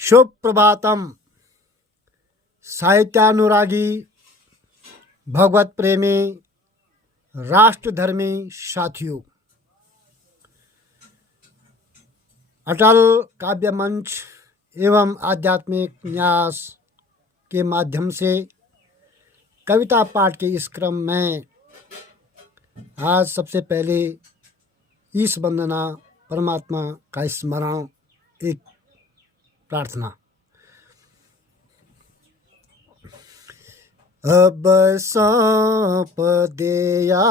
शुभ प्रभातम। साहित्यानुरागी, भगवत प्रेमी, राष्ट्रधर्मी साथियों, अटल काव्य मंच एवं आध्यात्मिक न्यास के माध्यम से कविता पाठ के इस क्रम में आज सबसे पहले ईश वंदना, परमात्मा का स्मरण, एक प्रार्थना। अब सौंप दिया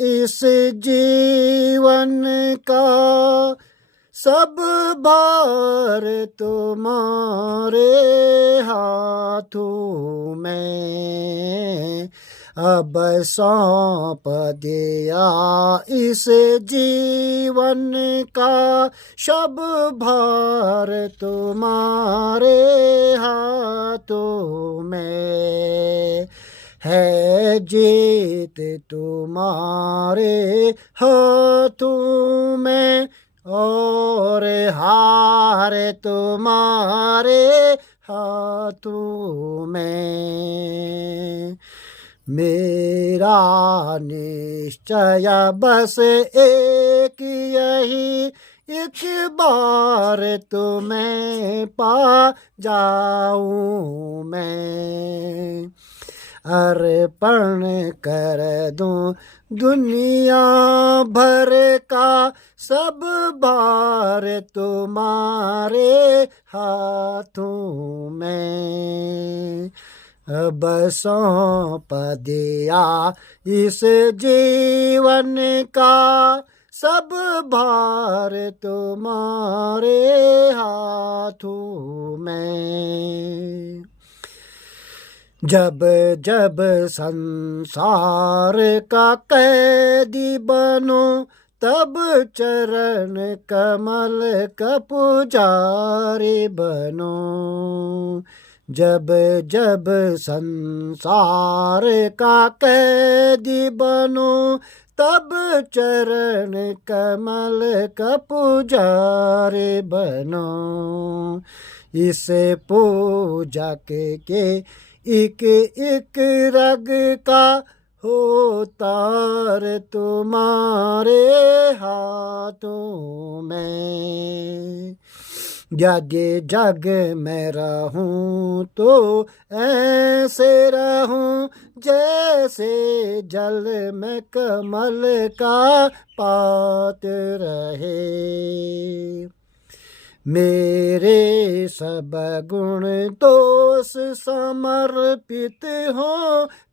इस जीवन का सब भार तुम्हारे हाथों में। अब सौंप दिया इस जीवन का सब भार तुम्हारे हाथों में। है जीत तुम्हारे हाथों में और हार तुम्हारे हाथों में। मेरा निश्चय बस एक यही, एक बार तुम्हें पा जाऊं मैं। अर्पण कर दूं दुनिया भर का सब भार तुम्हारे हाथों में। अब सौंप दिया इस जीवन का सब भार तुम्हारे हाथों में। जब जब संसार का कैदी बनो, तब चरण कमल का पुजारी बनो। जब जब संसार का कैदी बनो, तब चरण कमल का पुजारी बनो। इस पूजा के एक एक रग का हो तार तुम्हारे हाथों में। यदि जग में रहूं तो ऐसे रहूं जैसे जल में कमल का पात्र रहे। मेरे सब गुण दोष समर्पित हो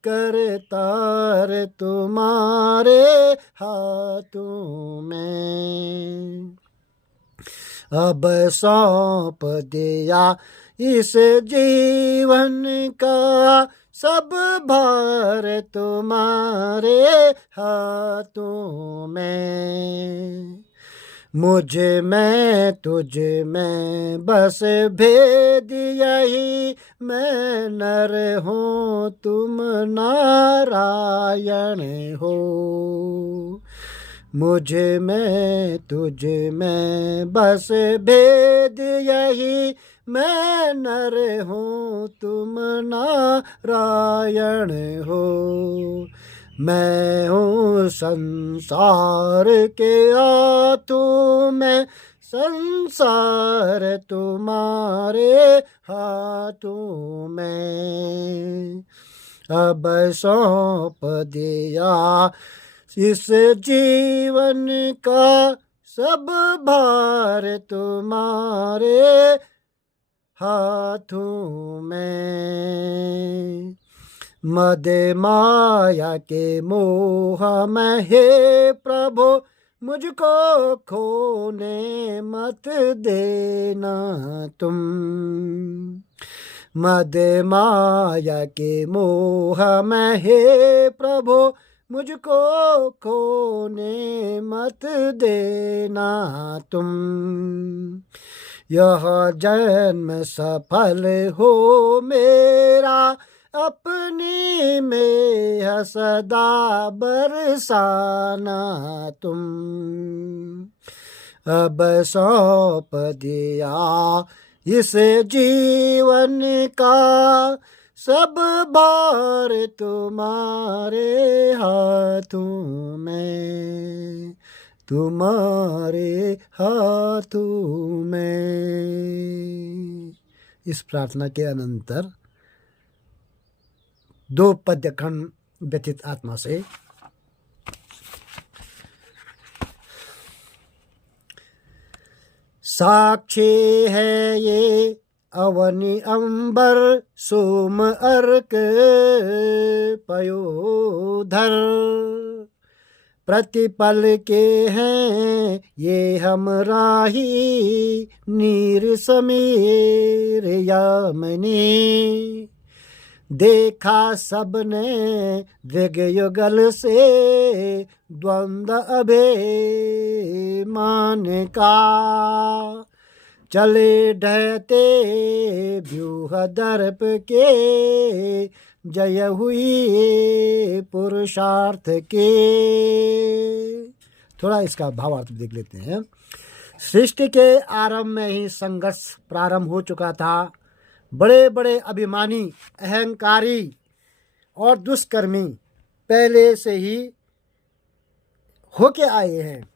करतार तुम्हारे हाथों में। अब सौंप दिया इस जीवन का सब भार तुम्हारे हाथों में। मुझ में तुझ में बस भेद यही, मैं नर हूँ तुम नारायण हो। मुझ में तुझ में बस भेद यही, मैं नर हूँ तुम नारायण हो। मैं हूँ संसार के हाथों में, संसार तुम्हारे हाथों में। अब सौंप दिया इस जीवन का सब भार तुम्हारे हाथों में। मद माया के मोह में हे प्रभु मुझको खोने मत देना तुम। मद माया के मोह में हे प्रभु मुझको खोने मत देना तुम। यह जन्म सफल हो मेरा, अपनी में सदा बरसाना तुम। अब सौंप दिया इस जीवन का सब भार तुम्हारे हाथों में, तुम्हारे हाथों में। इस प्रार्थना के अनंतर 2 पद्य खंड व्यतीत आत्मा से। साक्षी है ये अवनि अंबर, सोम अर्क पयोधर, प्रतिपल के हैं ये हम राही, नीर समीर यामिनी। देखा सबने दृग युगल से, द्वंद्व अभिमान का, चले ढहते व्यूह दर्प के, जय हुई पुरुषार्थ के। थोड़ा इसका भावार्थ देख लेते हैं। सृष्टि के आरंभ में ही संघर्ष प्रारंभ हो चुका था। बड़े बड़े अभिमानी, अहंकारी और दुष्कर्मी पहले से ही होके आए हैं।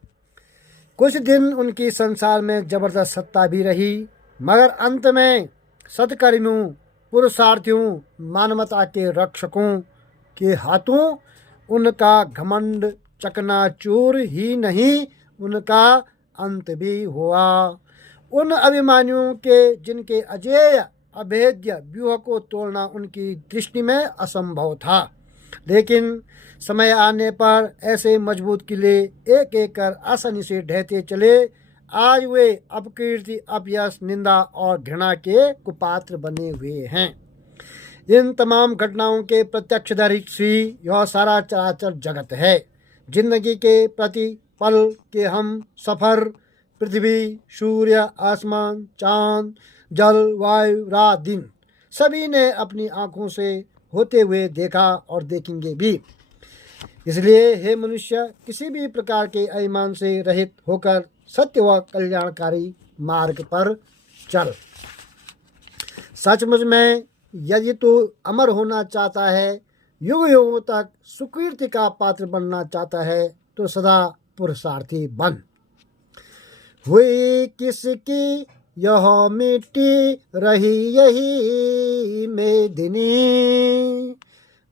कुछ दिन उनकी संसार में जबरदस्त सत्ता भी रही, मगर अंत में सत्कर्मियों, पुरुषार्थियों, मानवता के रक्षकों के हाथों उनका घमंड चकनाचूर ही नहीं, उनका अंत भी हुआ। उन अभिमानियों के जिनके अजेय अभेद्य व्यूह को तोड़ना उनकी दृष्टि में असंभव था, लेकिन समय आने पर ऐसे मजबूत किले एक एक कर आसानी से ढहते चले। आज वे अपकीर्ति, अपयश, निंदा और घृणा के कुपात्र बने हुए हैं। इन तमाम घटनाओं के प्रत्यक्षदर्शी यह सारा चराचर जगत है। जिंदगी के प्रति पल के हम सफर, पृथ्वी, सूर्य, आसमान, चांद, जल, वायु, रात, दिन, सभी ने अपनी आंखों से होते हुए देखा और देखेंगे भी। इसलिए हे मनुष्य, किसी भी प्रकार के अभिमान से रहित होकर सत्य व कल्याणकारी मार्ग पर चल। सचमुच में यदि तू अमर होना चाहता है, युग युगों तक सुकीर्ति का पात्र बनना चाहता है, तो सदा पुरुषार्थी बन। हुई किसकी यह मिट्टी, रही यही मेदिनी,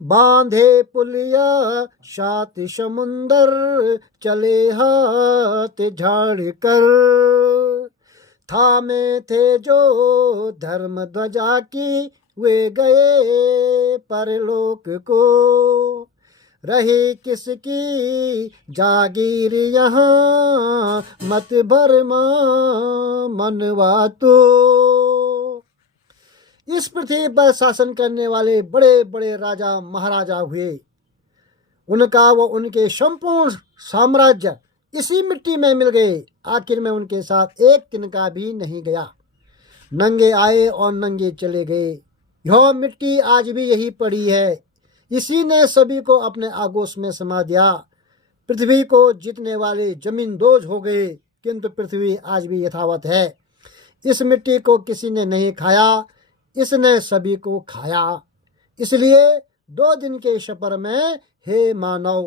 बांधे पुलिया सात समुंदर, चले हाथ झाड़ कर, थामे थे जो धर्म ध्वजा की, वे गए परलोक को, रही किसकी जागीर यहाँ, मत भरमा मनवा तो। इस पृथ्वी पर शासन करने वाले बड़े बड़े राजा महाराजा हुए, उनका व उनके संपूर्ण साम्राज्य इसी मिट्टी में मिल गए। आखिर में उनके साथ एक तिनका भी नहीं गया। नंगे आए और नंगे चले गए। यह मिट्टी आज भी यही पड़ी है। इसी ने सभी को अपने आगोश में समा दिया। पृथ्वी को जीतने वाले जमीन दोज हो गए, किंतु पृथ्वी आज भी यथावत है। इस मिट्टी को किसी ने नहीं खाया, इसने सभी को खाया। इसलिए 2 दिन के सफर में हे मानव,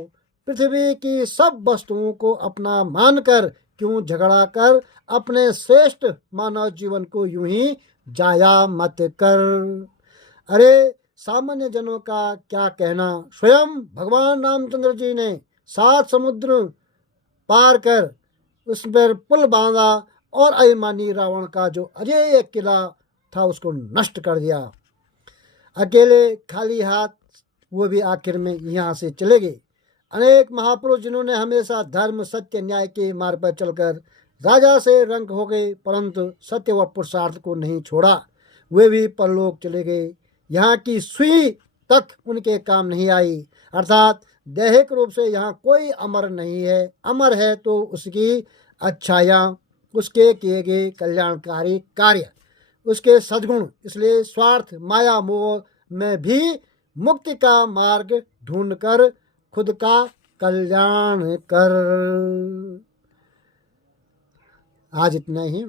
पृथ्वी की सब वस्तुओं को अपना मानकर क्यों झगड़ा कर अपने श्रेष्ठ मानव जीवन को यूं ही जाया मत कर। अरे सामान्य जनों का क्या कहना, स्वयं भगवान रामचंद्र जी ने 7 समुद्र पार कर उस पर पुल बांधा और अभिमानी रावण का जो अजेय किला था उसको नष्ट कर दिया। अकेले खाली हाथ वो भी आखिर में यहाँ से चले गए। अनेक महापुरुष जिन्होंने हमेशा धर्म, सत्य, न्याय के मार्ग पर चलकर राजा से रंक हो गए, परंतु सत्य व पुरुषार्थ को नहीं छोड़ा, वे भी परलोक चले गए। यहाँ की सुई तक उनके काम नहीं आई। अर्थात दैहिक रूप से यहाँ कोई अमर नहीं है। अमर है तो उसकी अच्छाइयाँ, उसके किए गए कल्याणकारी कार्य, उसके सद्गुण। इसलिए स्वार्थ, माया, मोह में भी मुक्ति का मार्ग ढूंढकर खुद का कल्याण कर। आज इतना ही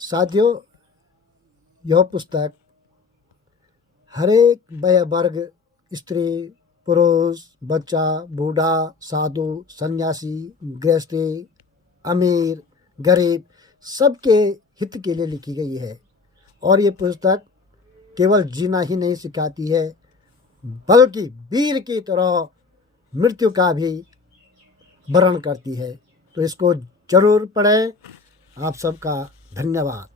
साथियों। यह पुस्तक हर एक वय वर्ग, स्त्री, पुरुष, बच्चा, बूढ़ा, साधु, सन्यासी, गृहस्थी, अमीर, गरीब, सबके हित के लिए लिखी गई है। और ये पुस्तक केवल जीना ही नहीं सिखाती है, बल्कि वीर की तरह मृत्यु का भी वर्ण करती है। तो इसको जरूर पढ़ें। आप सबका धन्यवाद।